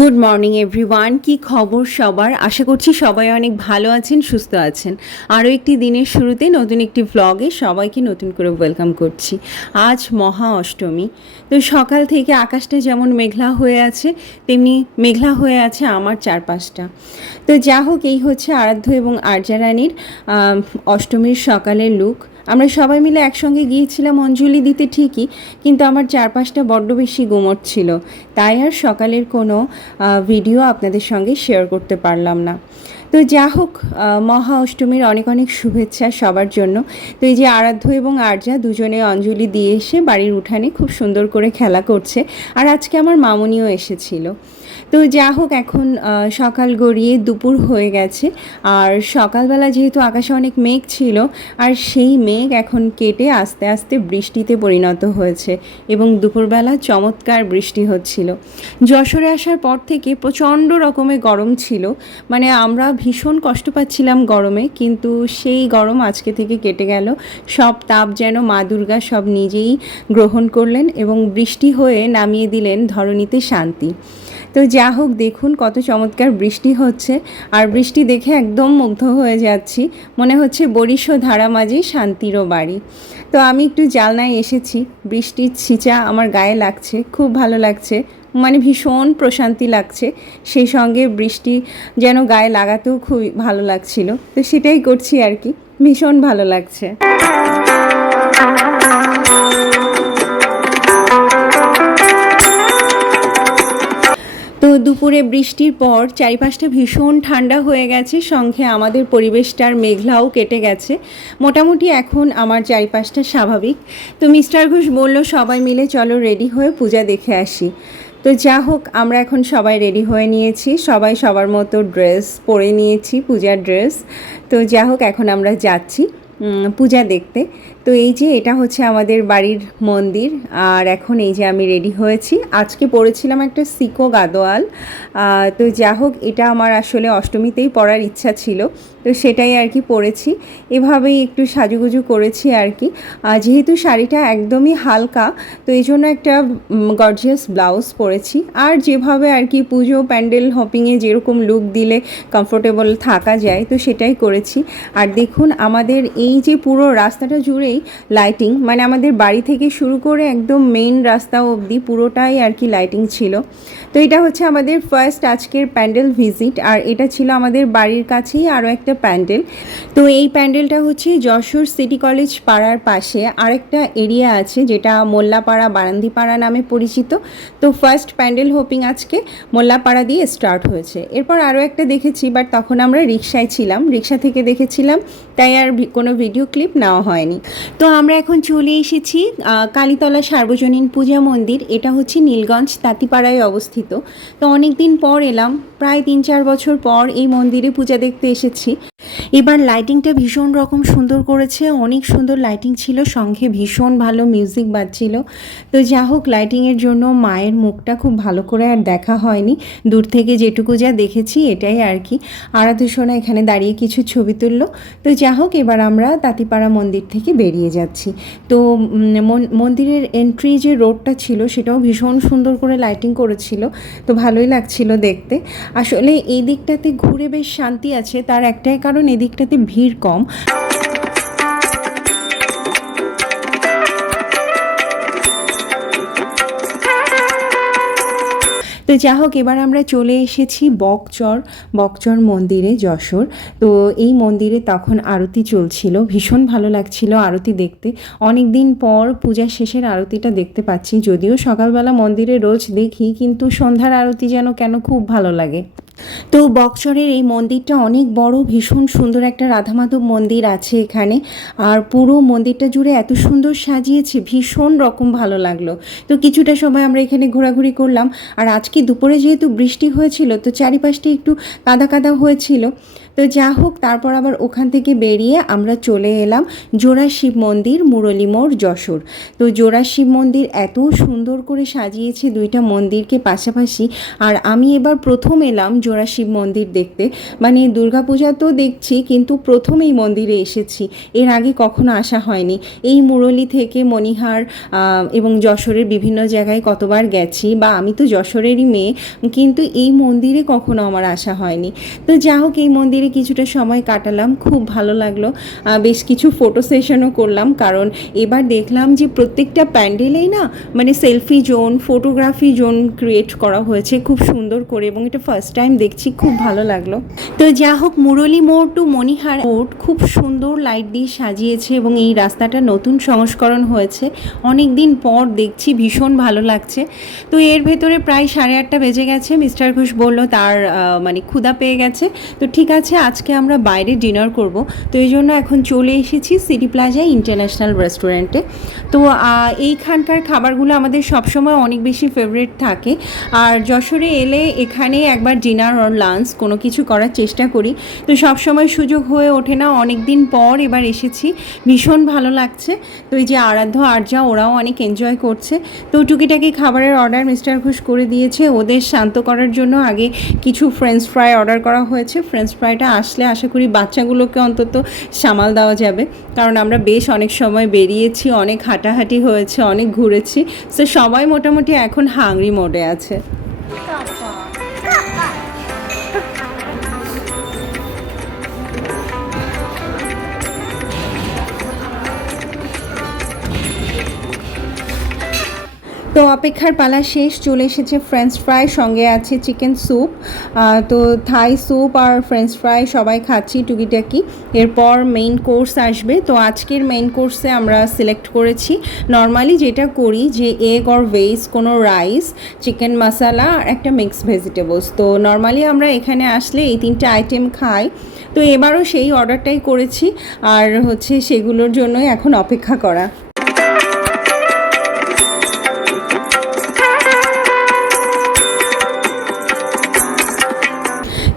Good morning everyone কি খবর সবার? আশা করছি সবাই অনেক ভালো আছেন, সুস্থ আছেন। আরও একটি দিনের শুরুতে নতুন একটি ভ্লগে সবাইকে নতুন করে ওয়েলকাম করছি। আজ মহা অষ্টমী। তো সকাল থেকে আকাশটা যেমন মেঘলা হয়ে আছে, তেমনি মেঘলা হয়ে আছে আমার চারপাশটা। তো যা হোক এই হচ্ছে আরাধ্য এবং আর্যারানীর অষ্টমীর সকালের লুক আমরা সবাই মিলে একসঙ্গে গিয়েছিলাম অঞ্জলি দিতে ঠিকই, কিন্তু আমার চারপাশটা বড্ড বেশি গুমট ছিল। তাই আর সকালের কোনো ভিডিও আপনাদের সঙ্গে শেয়ার করতে পারলাম না। তো যা হোক মহা অষ্টমীর অনেক অনেক শুভেচ্ছা সবার জন্য। তো এই যে আরাধ্য এবং আর্যা দুজনে অঞ্জলি দিয়ে এসে বাড়ির উঠানে খুব সুন্দর করে খেলা করছে। আর আজকে আমার মামনিও এসেছিল। তো যা হোক, এখন সকাল গড়িয়ে দুপুর হয়ে গেছে। আর সকালবেলা যেহেতু আকাশে অনেক মেঘ ছিল, আর সেই মেঘ এখন কেটে আস্তে আস্তে বৃষ্টিতে পরিণত হয়েছে এবং দুপুরবেলা চমৎকার বৃষ্টি হচ্ছিল। যশোরে আসার পর থেকে প্রচণ্ড রকমের গরম ছিল। মানে আমরা ভীষণ কষ্ট পাচ্ছিলাম গরমে, কিন্তু সেই গরম আজকে থেকে কেটে গেল। সব তাপ যেন মা দুর্গা সব নিজেই গ্রহণ করলেন এবং বৃষ্টি হয়ে নামিয়ে দিলেন ধরণীতে শান্তি। তো যা হোক, দেখুন কত চমৎকার বৃষ্টি হচ্ছে। আর বৃষ্টি দেখে একদম মুগ্ধ হয়ে যাচ্ছি। মনে হচ্ছে বরিশ ধারা মাঝে শান্তিরও বাড়ি। তো আমি একটু জালনায় এসেছি। বৃষ্টির ছিচা আমার গায়ে লাগছে, খুব ভালো লাগছে। মানে ভীষণ প্রশান্তি লাগছে। সেই সঙ্গে বৃষ্টি যেন গায়ে লাগাতেও খুব ভালো লাগছিল। তো সেটাই করছি আর কি। ভীষণ ভালো লাগছে। তো দুপুরে বৃষ্টির পর চারিপাশটা ভীষণ ঠান্ডা হয়ে গেছে। সঙ্গে আমাদের পরিবেশটার মেঘলাও কেটে গেছে। মোটামুটি এখন আমার চারিপাশটা স্বাভাবিক। তো মিস্টার ঘোষ বলল, সবাই মিলে চলো রেডি হয়ে পূজা দেখে আসি। তো যা হোক, আমরা এখন সবাই রেডি হয়ে নিয়েছি। সবাই সবার মতো ড্রেস পরে নিয়েছি, পূজার ড্রেস তো যা হোক, এখন আমরা যাচ্ছি। পূজা দেখতে। তো এই যে এটা হচ্ছে আমাদের বাড়ির মন্দির। আর এখন এই যে আমি রেডি হয়েছি। আজকে পরেছিলাম একটা সিকো গাদোয়াল। তো যা হোক, এটা আমার আসলে অষ্টমীতেই পরার ইচ্ছা ছিল। তো সেটাই আর কি পরেছি এভাবেই একটু সাজুগুজু করেছি আর কি। যেহেতু শাড়িটা একদমই হালকা, তো এই জন্য একটা গর্জিয়াস ব্লাউজ পরেছি। আর যেভাবে আর কি পুজো, প্যান্ডেল হপিংয়ে যেরকম লুক দিলে কমফোর্টেবল থাকা যায়, তো সেটাই করেছি। আর দেখুন, আমাদের এই যে পুরো রাস্তাটা জুড়েই লাইটিং মানে আমাদের বাড়ি থেকে শুরু করে একদম মেইন রাস্তা অবধি পুরোটাই আর কি লাইটিং ছিল। তো এটা হচ্ছে আমাদের ফার্স্ট আজকের প্যান্ডেল ভিজিট আর এটা ছিল আমাদের বাড়ির কাছেই আরও একটা প্যান্ডেল। তো এই প্যান্ডেলটা হচ্ছে যশোর সিটি কলেজ পাড়ার পাশে আরেকটা এরিয়া আছে যেটা মোল্লাপাড়া বারান্দিপাড়া নামে পরিচিত। তো ফার্স্ট প্যান্ডেল হোপিং আজকে মোল্লাপাড়া দিয়ে স্টার্ট হয়েছে। এরপর আরও একটা দেখেছি বাট তখন আমরা রিক্সায় ছিলাম। রিক্সা থেকে দেখেছিলাম, তাই আর কোনো ভিডিও ক্লিপ নেওয়া হয়নি। তো আমরা এখন চলে এসেছি কালীতলা সার্বজনীন পূজা মন্দির। এটা হচ্ছে নীলগঞ্জ তাঁতিপাড়ায় অবস্থিত। তো অনেক দিন পর এলাম, প্রায় তিন চার বছর পর এই মন্দিরে পূজা দেখতে এসেছি। এবার লাইটিংটা ভীষণ রকম সুন্দর করেছে। অনেক সুন্দর লাইটিং ছিল, সঙ্গে ভীষণ ভালো মিউজিক বাজছিল। তো যা হোক লাইটিংয়ের জন্য মায়ের মুখটা খুব ভালো করে আর দেখা হয়নি। দূর থেকে যেটুকু যা দেখেছি, এটাই আর কি। আরাধ্য সোনা এখানে দাঁড়িয়ে কিছু ছবি তুললো। তো যা হোক, এবার আমরা তাঁতিপাড়া মন্দির থেকে বেরিয়ে যাচ্ছি। তো মন- মন্দিরের এন্ট্রি যে রোডটা ছিল, সেটাও ভীষণ সুন্দর করে লাইটিং করেছিল। তো ভালোই লাগছিল দেখতে। আসলে এই দিকটাতে ঘুরে বেশ শান্তি আছে। তার একটাই কারণ দিকটাতে ভিড় কম। তো যা হোক, এবার আমরা চলে এসেছি বকচর বকচর মন্দিরে যশোর। তো এই মন্দিরে তখন আরতি চলছিল। ভীষণ ভালো লাগছিল আরতি দেখতে। অনেক দিন পর পূজা শেষের আরতিটা দেখতে পাচ্ছি। যদিও সকালবেলা মন্দিরে রোজ দেখি, কিন্তু সন্ধ্যার আরতি যেন কেন খুব ভালো লাগে। তো বক্সরের এই মন্দিরটা অনেক বড়, ভীষণ সুন্দর একটা রাধা মাধব মন্দির আছে এখানে। আর পুরো মন্দিরটা জুড়ে এত সুন্দর সাজিয়েছে, ভীষণ রকম ভালো লাগল। তো কিছুটা সময় আমরা এখানে ঘোরাঘুরি করলাম। আর আজকে দুপুরে যেহেতু বৃষ্টি হয়েছিল, তো চারিপাশটি একটু কাদা কাদা হয়েছিল। তো যা হোক, তারপর আবার ওখান থেকে বেরিয়ে আমরা চলে এলাম জোড়া শিব মন্দির, মুরলী মোড়, যশোর। তো জোড়া শিব মন্দির এত সুন্দর করে সাজিয়েছে দুইটা মন্দিরকে পাশাপাশি, আর আমি এবার প্রথম এলাম জোড়া শিব মন্দির দেখতে। মানে দুর্গাপূজা তো দেখছি, কিন্তু প্রথম এই মন্দিরে এসেছি। এর আগে কখনো আসা হয়নি। এই মুরলী থেকে মণিহার এবং যশোরের বিভিন্ন জায়গায় কতবার গেছি, বা আমি তো যশোরেরই মেয়ে, কিন্তু এই মন্দিরে কখনো আমার আসা হয়নি। তো যা হোক, এই মন্দিরে কিছুটা সময় কাটালাম, খুব ভালো লাগল। বেশ কিছু ফটো সেশনও করলাম, কারণ এবার দেখলাম যে প্রত্যেকটা প্যান্ডেলেই না মানে selfie zone photography zone create করা হয়েছে খুব সুন্দর করে এবং এটা ফার্স্ট টাইম দেখছি, খুব ভালো লাগল। তো যা হোক, মুরলী মোড় টু মণিহার মোড় খুব সুন্দর লাইট দিয়ে সাজিয়েছে এবং এই রাস্তাটা নতুন সংস্করণ হয়েছে। অনেক দিন পর দেখছি, ভীষণ ভালো লাগছে। তো এর ভেতরে প্রায় সাড়ে আটটা বেজে গেছে, মিস্টার ঘোষ বলল তার মানে ক্ষুধা পেয়ে গেছে। তো ঠিক আছে আজকে আমরা বাইরে ডিনার করব। তো এই জন্য এখন চলে এসেছি সিটি প্লাজা ইন্টারন্যাশনাল রেস্টুরেন্টে। তো এইখানকার খাবারগুলো আমাদের সবসময় অনেক বেশি ফেভারিট থাকে। আর যশোরে এলে এখানে একবার ডিনার আর লাঞ্চ কোনো কিছু করার চেষ্টা করি। তো সবসময় সুযোগ হয়ে ওঠে না অনেক দিন পর এবার এসেছি। ভীষণ ভালো লাগছে। তো এই যে আরাধ্য, আর্যা, ওরাও অনেক এনজয় করছে। তো টুকিটাকি খাবারের অর্ডার মিস্টার ঘোষ করে দিয়েছে। ওদের শান্ত করার জন্য আগে কিছু ফ্রেঞ্চ ফ্রাই অর্ডার করা হয়েছে। ফ্রেঞ্চ ফ্রাইটা আসলে আশা করি বাচ্চাগুলোকে অন্তত সামাল দেওয়া যাবে। কারণ আমরা বেশ অনেক সময় বেরিয়েছি, অনেক হাঁটাহাঁটি হয়েছে, অনেক ঘুরেছি। সো সবাই মোটামুটি এখন হাংরি মোডে আছে। তো অপেক্ষার পালা শেষ, চলে এসেছে ফ্রেঞ্চ ফ্রাই সঙ্গে আছে চিকেন স্যুপ তো থাই স্যুপ আর ফ্রেঞ্চ ফ্রাই সবাই খাচ্ছি টুকিটাকি। এরপর মেইন কোর্স আসবে। তো আজকের মেইন কোর্সে আমরা সিলেক্ট করেছি। নর্মালি যেটা করি যে এগ অর ভেজ কোনো রাইস চিকেন মশালা আর একটা মিক্স ভেজিটেবলস তো নর্মালি আমরা এখানে আসলে এই তিনটে আইটেম খাই। তো এবারও সেই অর্ডারটাই করেছি। আর হচ্ছে সেগুলোর জন্যই এখন অপেক্ষা করা।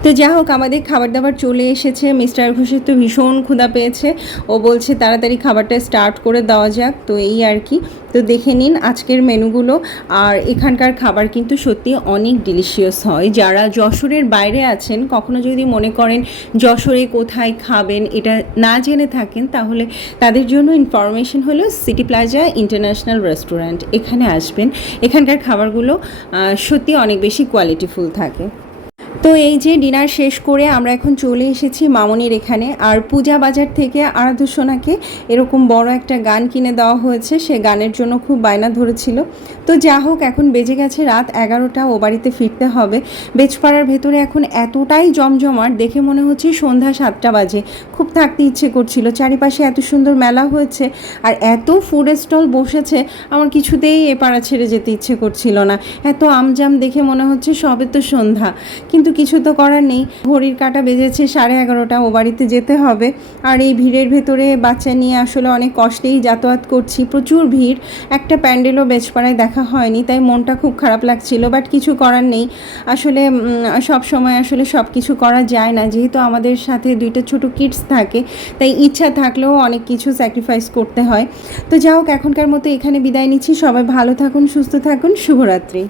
তো যা হোক, আমাদের খাবার দাবার চলে এসেছে। মিস্টার ঘোষের তো ভীষণ ক্ষুধা পেয়েছে। ও বলছে, তাড়াতাড়ি খাবারটা স্টার্ট করে দেওয়া যাক। তো এই আর কি। তো দেখে নিন আজকের মেনুগুলো। আর এখানকার খাবার কিন্তু সত্যি অনেক ডিলিশিয়াস হয়। যারা যশোরের বাইরে আছেন, কখনো যদি মনে করেন যশোরে কোথায় খাবেন, এটা না জেনে থাকেন, তাহলে তাদের জন্য ইনফরমেশন হলো সিটি প্লাজা ইন্টারন্যাশনাল রেস্টুরেন্ট এখানে আসবেন। এখানকার খাবারগুলো সত্যি অনেক বেশি কোয়ালিটিফুল থাকে। তো এই যে ডিনার শেষ করে আমরা এখন চলে এসেছি মামনির এখানে, আর পূজা বাজার থেকে আরাধ্য সোনাকে এরকম বড় একটা গান কিনে দেওয়া হয়েছে, সে গানের জন্য খুব বায়না ধরেছিল। তো যা হোক, এখন বেজে গেছে রাত এগারোটা, ও বাড়িতে ফিরতে হবে। বেচপাড়ার ভেতরে এখন এতটাই জমজমাট, দেখে মনে হচ্ছে সন্ধ্যা সাতটা বাজে। খুব থাকতে ইচ্ছে করছিল, চারিপাশে এত সুন্দর মেলা হয়েছে, আর এত ফুড স্টল বসেছে, আমার কিছুতেই এ পাড়া ছেড়ে যেতে ইচ্ছে করছিল না। এত আমজাম দেখে মনে হচ্ছে সবে তো সন্ধ্যা। কিন্তু কিছু তো করার নেই। ঘড়ির কাটা বেজেছে সাড়ে এগারোটা, ও বাড়িতে যেতে হবে। আর এই ভিড়ের ভেতরে বাচ্চা নিয়ে আসলে অনেক কষ্টেই যাতায়াত করছি। প্রচুর ভিড়, একটা প্যান্ডেলও বেচপাড়ায় দেখা হয়নি, তাই মনটা খুব খারাপ লাগছিল বাট কিছু করার নেই। আসলে সব সময় আসলে সব কিছু করা যায় না, যেহেতু আমাদের সাথে দুইটা ছোট কিডস থাকে, তাই ইচ্ছা থাকলেও অনেক কিছু স্যাক্রিফাইস করতে হয়। তো যা হোক, এখনকার মতো এখানে বিদায় নিচ্ছি। সবাই ভালো থাকুন, সুস্থ থাকুন, শুভরাত্রি।